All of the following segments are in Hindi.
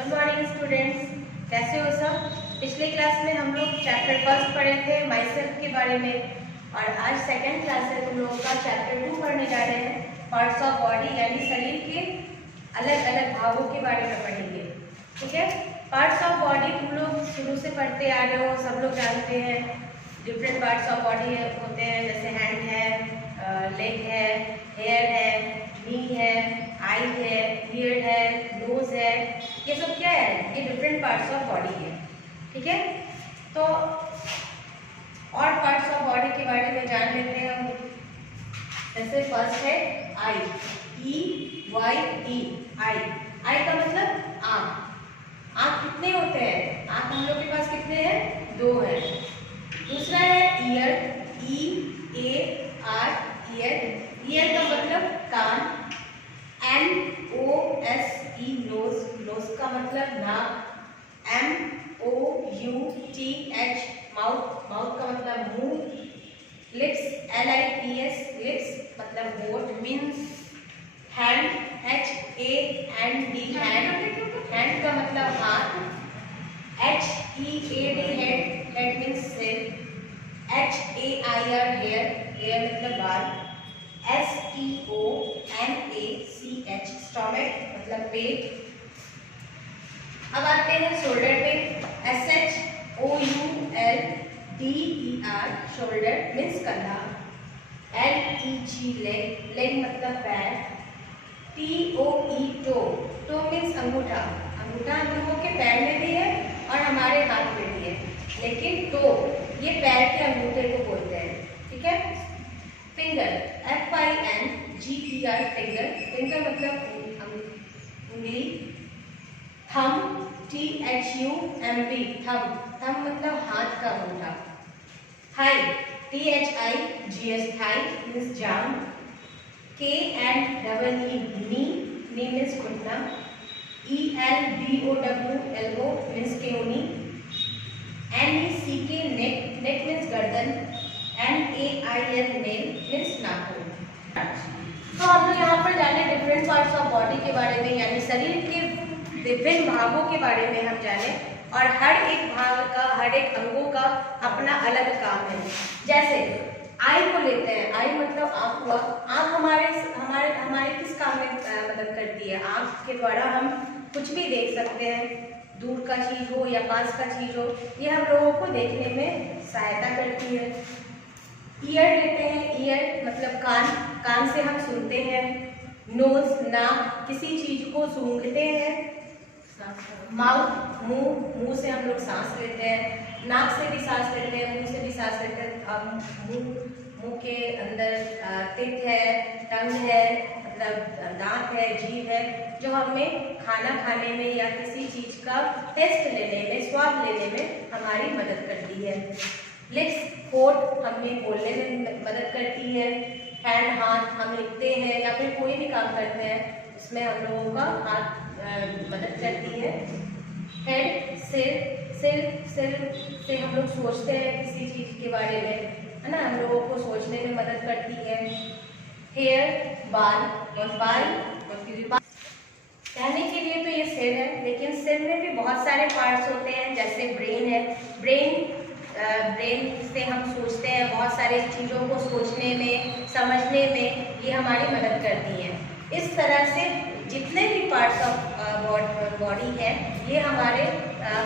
गुड मॉर्निंग स्टूडेंट्स, कैसे हो सब। पिछले क्लास में हम लोग चैप्टर फर्स्ट पढ़े थे माई सेल्फ के बारे में, और आज सेकंड क्लास है तुम लोगों का चैप्टर 2 पढ़ने जा रहे हैं। पार्ट्स ऑफ बॉडी यानी शरीर के अलग अलग भागों के बारे में पढ़ेंगे। ठीक है, पार्ट्स ऑफ बॉडी तुम लोग शुरू से पढ़ते आ रहे हो, सब लोग जानते हैं। डिफरेंट पार्ट्स ऑफ बॉडी होते हैं, जैसे हैंड है, लेग है, हेयर है, नी है, आई है, ईयर है, नोज है। ये सब क्या है? ये डिफरेंट पार्ट्स ऑफ बॉडी है। ठीक है, तो और पार्ट्स ऑफ बॉडी के बारे में जान लेते हैं हम। जैसे फर्स्ट है आई, EYE, आई। आई का मतलब आँख। आँख कितने होते हैं? आँख हम लोग के पास कितने हैं? 2 है। दूसरा है ईयर, EAR, ईयर। ईयर का मतलब कान। NOSE, knows. नोज का मतलब नाक। MOUTH, mouth. माउथ का मतलब मुंह। लिप्स, LIPS, लिप्स मतलब होठ। Means hand, HAND, hand. Hand का मतलब हाथ। HEAD, head. हेड मीन्स सिर। HAIR, hair. हेयर मतलब बाल। STOMACH, स्टोमक मतलब पेट। अब आते हैं शोल्डर पे। SHOULDER, शोल्डर मीन्स कंधा। LEG, leg. लेग मतलब पैर। TOE, to. टो मीन्स अंगूठा। अंगूठा हम लोगों के पैर में भी है और हमारे हाथ में भी है, लेकिन टो ये पैर के अंगूठे को बोलते हैं। ठीक है। Finger, FINGER, finger. फिंगर मतलब उंगली। Thumb, THUMB, thumb. थंब मतलब हाथ का अंगूठा। थाई, THIGS, थाई मीन्स जांघ। KNEE, knee. नी मीन्स घुटना। ELBOW, एल्बो मीन्स केहूनी। NECK, neck. नेक मीन्स गर्दन। NAIL, नेल मीन्स नाखून। तो हम लोग यहाँ पर जाने डिफरेंट पार्ट्स ऑफ बॉडी के बारे में, यानी शरीर के विभिन्न भागों के बारे में हम जाने, और हर एक भाग का, हर एक अंगों का अपना अलग काम है। जैसे आई को लेते हैं। आई मतलब आँख हुआ। आँख हमारे हमारे हमारे किस काम में मदद करती है? आँख के द्वारा हम कुछ भी देख सकते हैं, दूर का चीज हो या पास का चीज हो, ये हम लोगों को देखने में सहायता करती है। ईयर लेते हैं। ईयर मतलब कान। कान से हम सुनते हैं। नोज, नाक, किसी चीज को सूंघते हैं। माउथ, मुंह। मुंह से हम लोग सांस लेते हैं। नाक से भी सांस लेते हैं, मुंह से भी सांस लेते हैं। अब मुंह के अंदर टिक है, टंग है, मतलब दांत है, जीभ है, जो हमें खाना खाने में या किसी चीज का टेस्ट लेने में, स्वाद लेने में हमारी मदद करती है। लिप्स, होठ, हमें बोलने में मदद करती है। हैंड, हाथ, हम लिखते हैं या फिर कोई भी काम करते हैं, इसमें हम लोगों का हाथ मदद करती है। हेड, सिर। सिर से हम लोग सोचते हैं किसी चीज के बारे में, है ना, हम लोगों को सोचने में मदद करती है। हेयर, बाल। और बाल कहने के लिए तो ये सिर है, लेकिन सिर में भी बहुत सारे पार्ट्स होते हैं। जैसे ब्रेन है। ब्रेन से हम सोचते हैं, बहुत सारी चीज़ों को सोचने में, समझने में ये हमारी मदद करती है। इस तरह से जितने भी पार्ट्स ऑफ बॉडी है, ये हमारे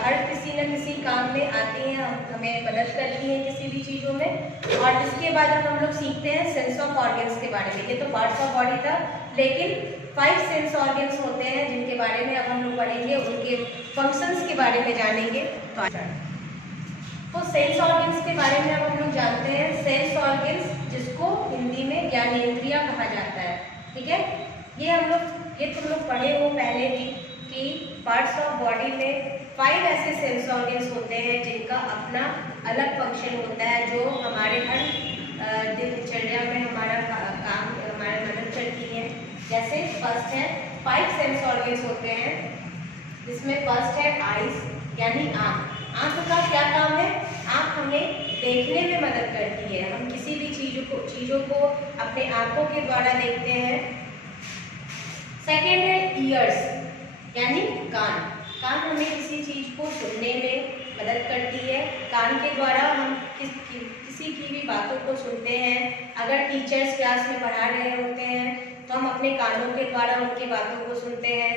हर किसी न किसी काम में आती हैं, हमें मदद करती हैं किसी भी चीज़ों में। और इसके बाद हम लोग सीखते हैं सेंस ऑफ ऑर्गन्स के बारे में। ये तो पार्ट्स ऑफ बॉडी था, लेकिन 5 सेंस ऑर्गन्स होते हैं जिनके बारे में अब हम लोग पढ़ेंगे, उनके फंक्शंस के बारे में जानेंगे। तो सेंस ऑर्गन्स के बारे में अब हम लोग जानते हैं। सेंस ऑर्गन्स, जिसको हिंदी में ज्ञानेंद्रियाँ कहा जाता है। ठीक है, ये तुम लोग पढ़े हो पहले भी कि पार्ट्स ऑफ बॉडी में 5 ऐसे सेंस ऑर्गन्स होते हैं जिनका अपना अलग फंक्शन होता है, जो हमारे हर दिनचर्या में हमारा काम, हमारी मदद करती है। जैसे फर्स्ट है 5 सेंस ऑर्गन्स होते हैं, जिसमें फर्स्ट है आईज यानी आँख। आँख का क्या काम है? आँख हमें देखने में मदद करती है। हम किसी भी चीज़ों को अपने आँखों के द्वारा देखते हैं। सेकेंड है ईयर्स यानी कान। कान हमें किसी चीज़ को सुनने में मदद करती है। कान के द्वारा हम किसी की भी बातों को सुनते हैं। अगर टीचर्स क्लास में पढ़ा रहे होते हैं तो हम अपने कानों के द्वारा उनकी बातों को सुनते हैं।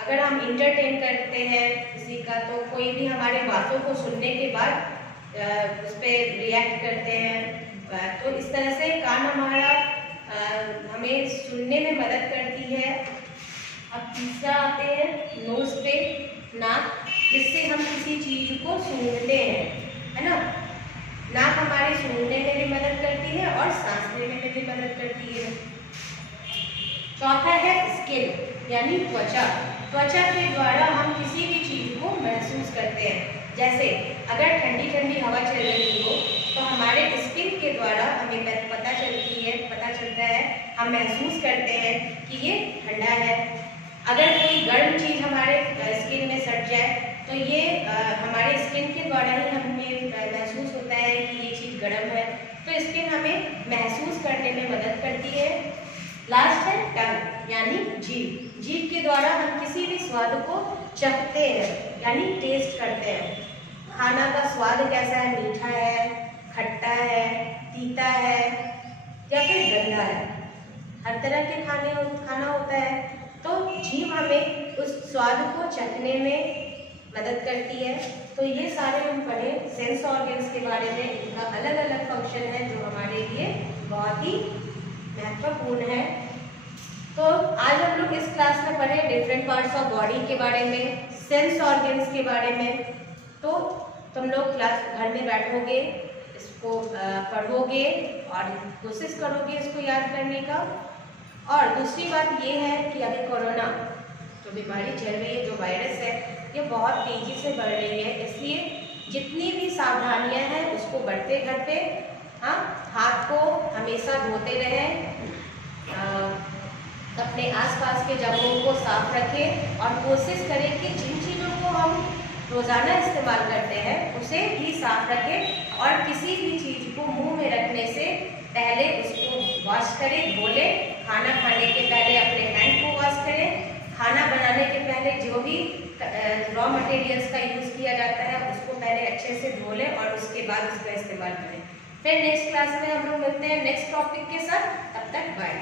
अगर हम इंटरटेन करते हैं किसी का, तो कोई भी हमारे बातों को सुनने के बाद उस पर रिएक्ट करते हैं। तो इस तरह से कान हमारा हमें सुनने में मदद करती है। अब तीसरा आते हैं नोज पे, नाक, जिससे हम किसी चीज को सूंघते हैं, है ना। नाक हमारे सूंघने में भी मदद करती है और सांस लेने में भी मदद करती है। चौथा है स्किन यानी त्वचा। त्वचा के द्वारा हम किसी भी चीज को महसूस करते हैं। जैसे अगर ठंडी ठंडी हवा चल रही हो तो हमारे स्किन के द्वारा हमें पता चलता है, हम महसूस करते हैं कि ये ठंडा है। अगर कोई गर्म चीज़ हमारे स्किन में सट जाए तो ये हमारे स्किन के द्वारा ही हमें महसूस होता है कि ये चीज़ गर्म है। तो स्किन हमें महसूस करने में मदद करती है। लास्ट है टंग यानी जीभ। जीभ के द्वारा हम किसी भी स्वाद को चखते हैं यानी टेस्ट करते हैं। खाना का स्वाद कैसा है, मीठा है, खट्टा है, तीता है या फिर गंदा है। हर तरह के खाना होता है। तो जीभ हमें उस स्वाद को चखने में मदद करती है। तो ये सारे हम पढ़े सेंस ऑर्गन्स के बारे में। इनका अलग अलग फंक्शन है जो हमारे लिए बहुत ही महत्वपूर्ण है। तो आज हम लोग इस क्लास में पढ़े डिफरेंट पार्ट्स ऑफ बॉडी के बारे में, सेंस ऑर्गन्स के बारे में। तो तुम लोग क्लास घर में बैठोगे, इसको पढ़ोगे और कोशिश करोगे इसको याद करने का। और दूसरी बात ये है कि अभी कोरोना जो बीमारी चल रही है, जो वायरस है, ये बहुत तेज़ी से बढ़ रही है। इसलिए जितनी भी सावधानियां हैं उसको बढ़ते घटते हाथ को हमेशा धोते रहें, अपने आसपास के जगहों को साफ रखें और कोशिश करें कि जिन चीज़ों को हम रोज़ाना इस्तेमाल करते हैं उसे ही साफ रखें। और किसी भी चीज़ को मुंह में रखने से पहले उसको वॉश करें, धो लें। खाना खाने के पहले अपने हैंड को वॉश करें। खाना बनाने के पहले जो भी रॉ मटेरियल्स का यूज़ किया जाता है उसको पहले अच्छे से धो लें और उसके बाद उसका इस्तेमाल करें। फिर नेक्स्ट क्लास में हम लोग मिलते हैं नेक्स्ट टॉपिक के साथ। तब तक बाय।